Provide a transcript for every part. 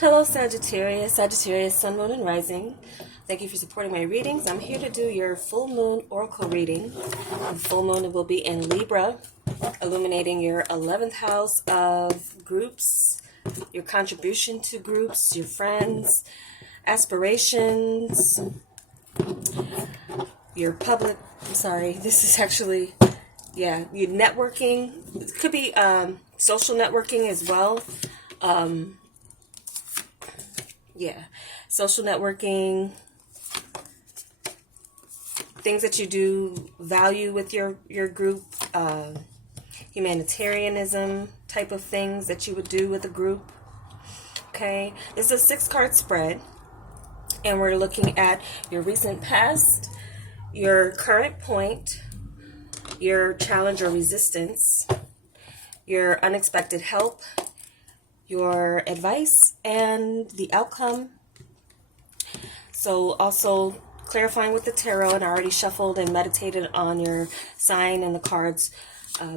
Hello Sagittarius, Sagittarius, Sun, Moon, and Rising. Thank you for supporting my readings. I'm here to do your full moon oracle reading. The full moon will be in Libra, illuminating your 11th house of groups, your contribution to groups, your friends, aspirations, your public, this is actually, your networking. It could be social networking as well. Social networking, things that you do value with your group, humanitarianism type of things that you would do with a group. Okay, this is a 6-card spread, and we're looking at your recent past, your current point, your challenge or resistance, your unexpected help, your advice, and the outcome. So also clarifying with the tarot, and I already shuffled and meditated on your sign and the cards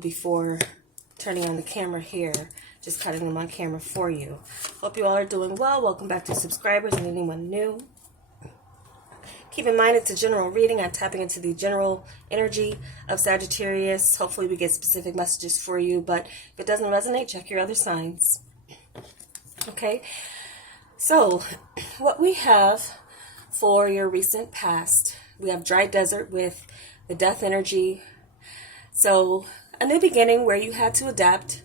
before turning on the camera here, just cutting them on camera for you. Hope you all are doing well. Welcome back to subscribers and anyone new. Keep in mind it's a general reading. I'm tapping into the general energy of Sagittarius. Hopefully we get specific messages for you, but if it doesn't resonate, check your other signs. Okay, so what we have for your recent past, we have dry desert with the death energy. So a new beginning where you had to adapt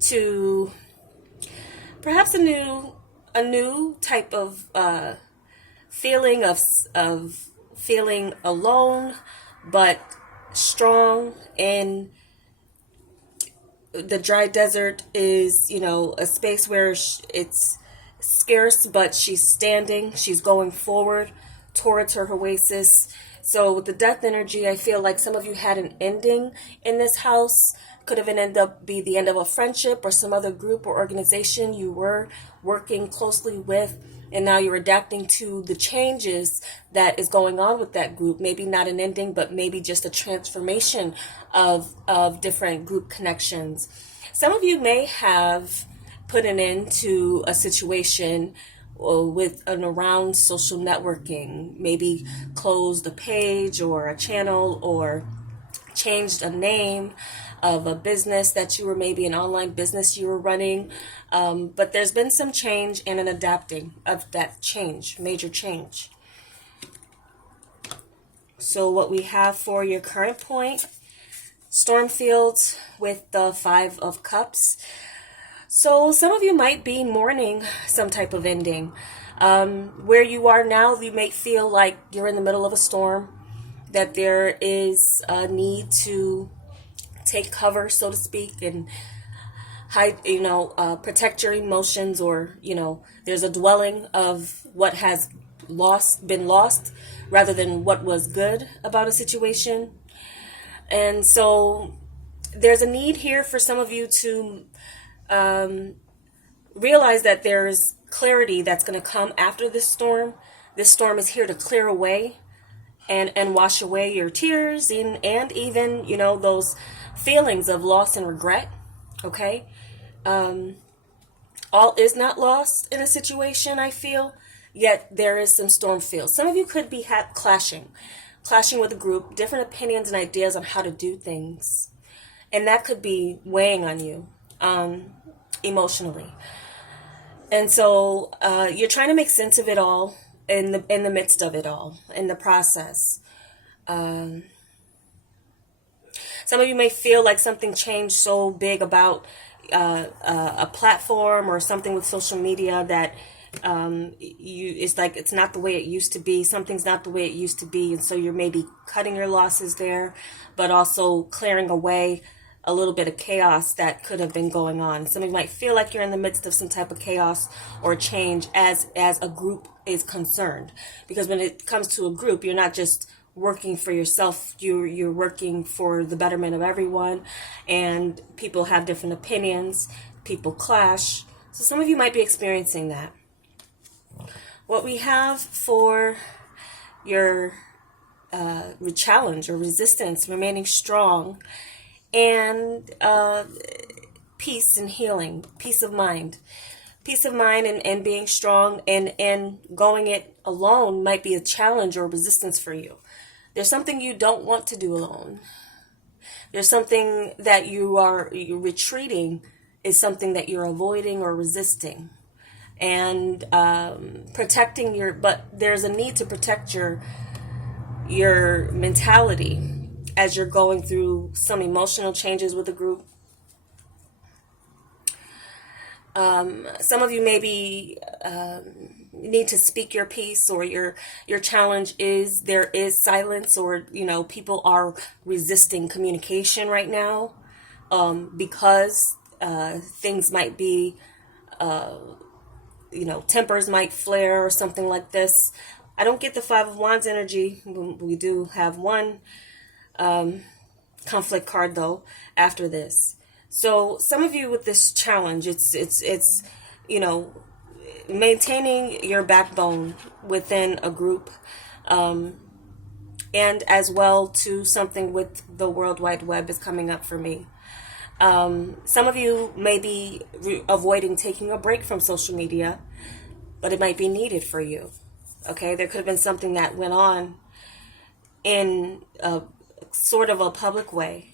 to perhaps a new type of feeling of feeling alone but strong. And the dry desert is, a space where it's scarce, but she's standing, she's going forward towards her oasis. So with the death energy, I feel like some of you had an ending in this house. Could have ended up be the end of a friendship or some other group or organization you were working closely with, and now you're adapting to the changes that is going on with that group. Maybe not an ending, but maybe just a transformation of different group connections. Some of you may have put an end to a situation with and around social networking, maybe closed a page or a channel or changed a name of a business that you were, maybe an online business you were running. But there's been some change and an adapting of that change, major change. So what we have for your current point, storm fields with the 5 of Cups. So some of you might be mourning some type of ending. Where you are now, you may feel like you're in the middle of a storm, that there is a need to take cover, so to speak, and hide, protect your emotions, or, there's a dwelling of what has been lost rather than what was good about a situation. And so there's a need here for some of you to realize that there's clarity that's going to come after this storm. This storm is here to clear away and wash away your tears and even, those feelings of loss and regret. Okay. All is not lost in a situation, I feel, yet there is some storm fields. Some of you could be clashing with a group, different opinions and ideas on how to do things. And that could be weighing on you emotionally. And so you're trying to make sense of it all in the midst of it all, in the process. Some of you may feel like something changed so big about a platform or something with social media that it's like it's not the way it used to be. Something's not the way it used to be, and so you're maybe cutting your losses there, but also clearing away a little bit of chaos that could have been going on. Some of you might feel like you're in the midst of some type of chaos or change as a group is concerned, because when it comes to a group, you're not just working for yourself, you're working for the betterment of everyone, and people have different opinions, people clash. So some of you might be experiencing that. What we have for your challenge or resistance, remaining strong, and peace and healing, peace of mind. peace of mind and being strong, and going it alone might be a challenge or resistance for you. There's something you don't want to do alone. There's something that you're retreating, is something that you're avoiding or resisting. And protecting but there's a need to protect your mentality as you're going through some emotional changes with a group. Some of you maybe need to speak your piece, or your challenge is there is silence, or people are resisting communication right now, because things might be tempers might flare or something like this. I don't get the Five of Wands energy. We do have one conflict card though after this. So some of you with this challenge, it's maintaining your backbone within a group, and as well to something with the World Wide Web is coming up for me. Some of you may be avoiding taking a break from social media, but it might be needed for you. Okay, there could have been something that went on in a sort of a public way,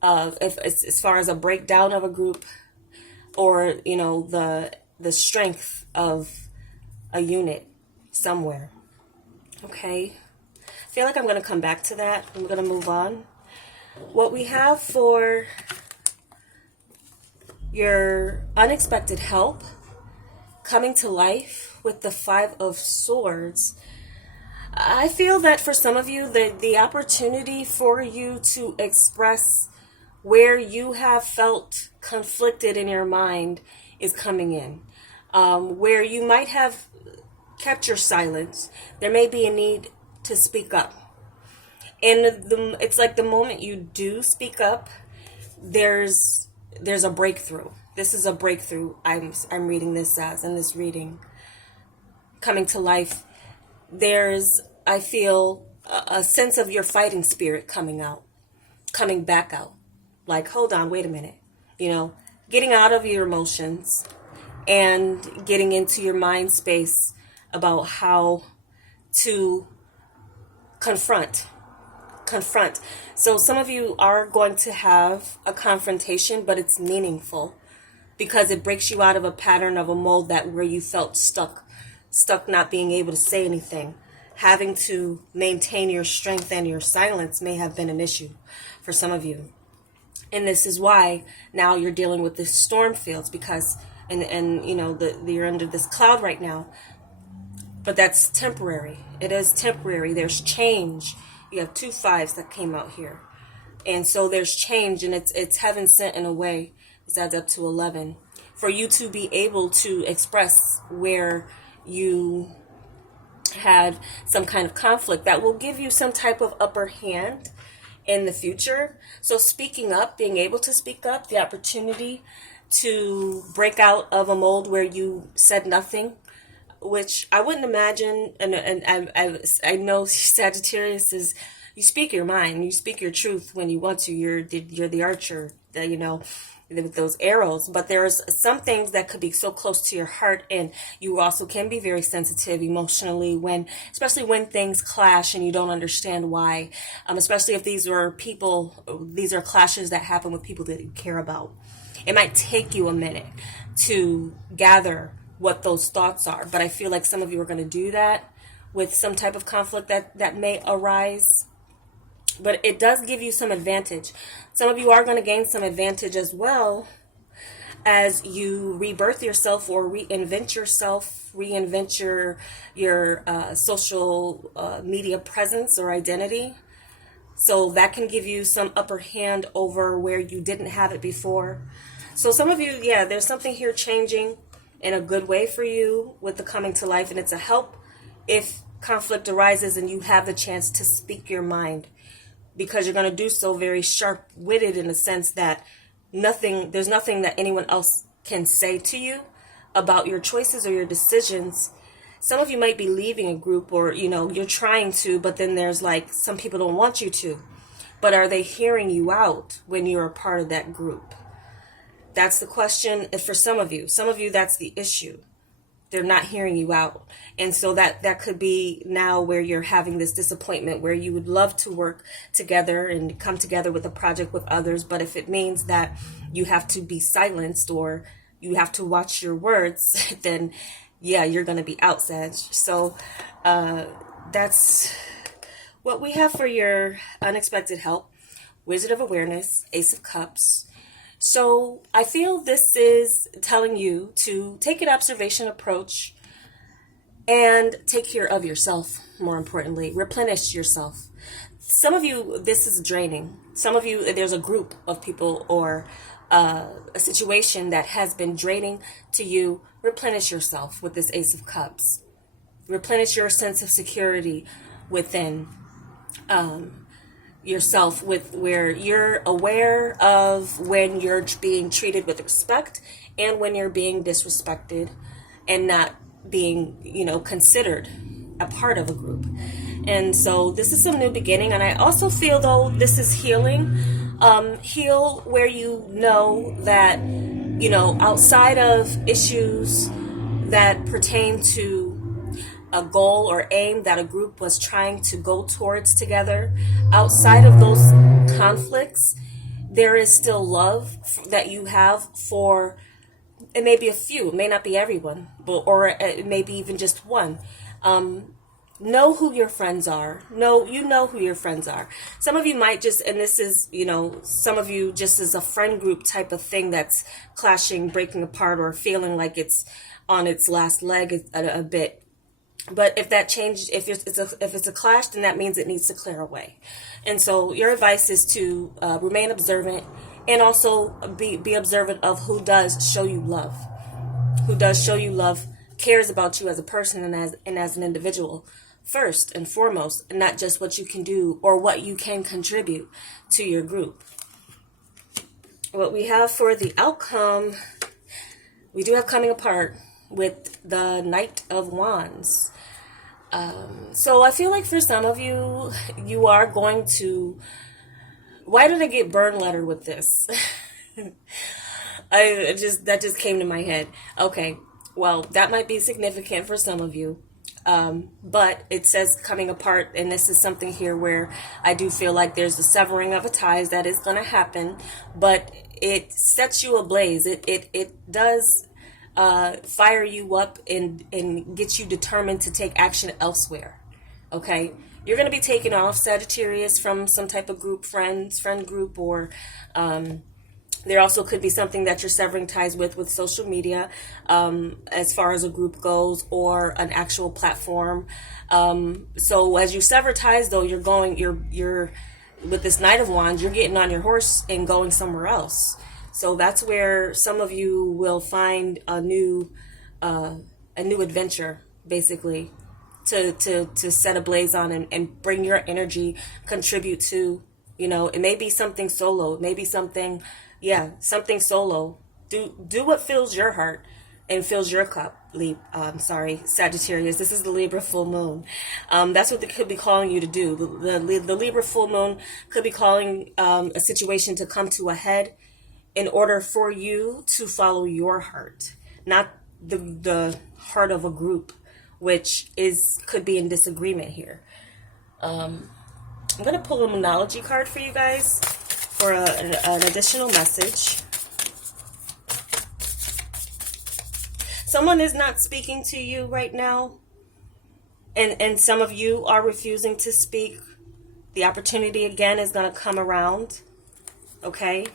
as far as a breakdown of a group, or the strength of a unit somewhere. Okay, I feel like I'm going to come back to that. I'm going to move on. What we have for your unexpected help coming to life with the Five of Swords, I feel that for some of you, the opportunity for you to express where you have felt conflicted in your mind is coming in. Where you might have kept your silence, there may be a need to speak up. And it's like the moment you do speak up, there's a breakthrough. This is a breakthrough. I'm reading this as in this reading coming to life. There's, I feel, a sense of your fighting spirit coming back out. Like, hold on, wait a minute. Getting out of your emotions and getting into your mind space about how to confront. So some of you are going to have a confrontation, but it's meaningful because it breaks you out of a pattern of a mold where you felt stuck not being able to say anything. Having to maintain your strength and your silence may have been an issue for some of you. And this is why now you're dealing with this storm fields, because you're under this cloud right now. But that's temporary. It is temporary. There's change. You have 2 5s that came out here. And so there's change, and it's heaven sent in a way. This adds up to 11. For you to be able to express where you had some kind of conflict that will give you some type of upper hand in the future. So speaking up, being able to speak up, the opportunity to break out of a mold where you said nothing, which I wouldn't imagine. And I know Sagittarius is, you speak your mind, you speak your truth when you want to. You're the archer, with those arrows. But there's some things that could be so close to your heart, and you also can be very sensitive emotionally especially when things clash and you don't understand why. Especially if these are clashes that happen with people that you care about. It might take you a minute to gather what those thoughts are, but I feel like some of you are going to do that with some type of conflict that may arise. But it does give you some advantage. Some of you are going to gain some advantage as well as you rebirth yourself or reinvent yourself, reinvent your social media presence or identity. So that can give you some upper hand over where you didn't have it before. So some of you, there's something here changing in a good way for you with the coming to life, and it's a help if conflict arises and you have the chance to speak your mind, because you're going to do so very sharp-witted in the sense that there's nothing that anyone else can say to you about your choices or your decisions. Some of you might be leaving a group, or you're trying to, but then there's some people don't want you to. But are they hearing you out when you're a part of that group? That's the question for some of you. Some of you, that's the issue. They're not hearing you out. And so that could be now where you're having this disappointment, where you would love to work together and come together with a project with others. But if it means that you have to be silenced or you have to watch your words, then yeah, you're going to be out, Sag. So that's what we have for your unexpected help. Wizard of Awareness, Ace of Cups. So I feel this is telling you to take an observation approach and take care of yourself, more importantly. Replenish yourself. Some of you, this is draining. Some of you, there's a group of people or a situation that has been draining to you. Replenish yourself with this Ace of Cups. Replenish your sense of security within yourself, with where you're aware of when you're being treated with respect and when you're being disrespected and not being, considered a part of a group. And so this is some new beginning. And I also feel, though, this is healing. Heal where you know that, outside of issues that pertain to a goal or aim that a group was trying to go towards together, outside of those conflicts, there is still love that you have for, it may be a few, it may not be everyone, or it may be even just one. Know who your friends are. You know who your friends are. Some of you might just, and this is, some of you just as a friend group type of thing that's clashing, breaking apart, or feeling like it's on its last leg a bit. But if that changed, if it's a clash, then that means it needs to clear away. And so your advice is to remain observant and also be observant of who does show you love. Who does show you love, cares about you as a person and as an individual first and foremost, and not just what you can do or what you can contribute to your group. What we have for the outcome, we do have coming apart with the Knight of Wands. So I feel like for some of you, you are going to, why did I get burn letter with this? That just came to my head. Okay, well, that might be significant for some of you. But it says coming apart, and this is something here where I do feel like there's a severing of a ties that is going to happen, but it sets you ablaze. It does fire you up and get you determined to take action elsewhere. Okay, you're going to be taken off, Sagittarius, from some type of group, friend group, or there also could be something that you're severing ties with social media, as far as a group goes, or an actual platform. So as you sever ties, though, you're with this Knight of Wands, you're getting on your horse and going somewhere else. So that's where some of you will find a new adventure, basically, to set a blaze on and bring your energy, contribute to, it may be something solo, it may be something solo. Do what fills your heart and fills your cup. Sagittarius. This is the Libra full moon. That's what they could be calling you to do. The Libra full moon could be calling a situation to come to a head in order for you to follow your heart, not the heart of a group, which could be in disagreement here. I'm going to pull a Monology card for you guys for an additional message. Someone is not speaking to you right now, and some of you are refusing to speak. The opportunity again is going to come around, okay?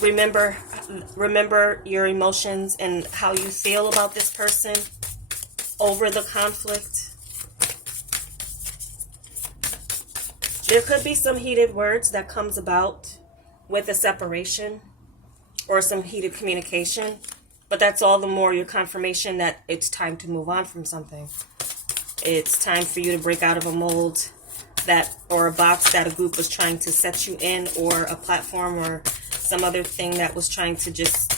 Remember your emotions and how you feel about this person over the conflict. There could be some heated words that comes about with a separation or some heated communication, but that's all the more your confirmation that it's time to move on from something. It's time for you to break out of a mold or a box that a group was trying to set you in, or a platform or some other thing that was trying to just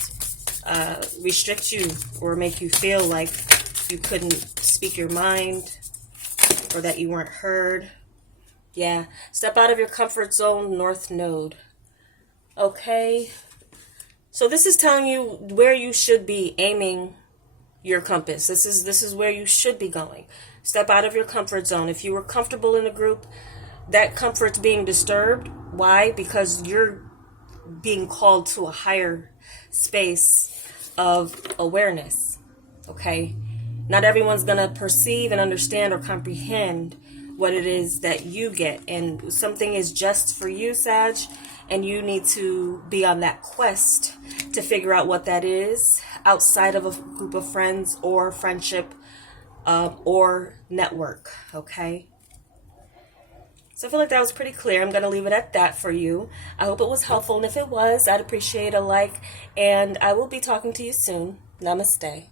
restrict you or make you feel like you couldn't speak your mind or that you weren't heard. Yeah, step out of your comfort zone, North Node. Okay. So this is telling you where you should be aiming your compass. This is where you should be going. Step out of your comfort zone. If you were comfortable in a group, that comfort's being disturbed. Why? Because you're being called to a higher space of awareness. Okay? Not everyone's going to perceive and understand or comprehend what it is that you get. And something is just for you, Sag, and you need to be on that quest to figure out what that is outside of a group of friends or friendship or network. Okay? So I feel like that was pretty clear. I'm going to leave it at that for you. I hope it was helpful. And if it was, I'd appreciate a like. And I will be talking to you soon. Namaste.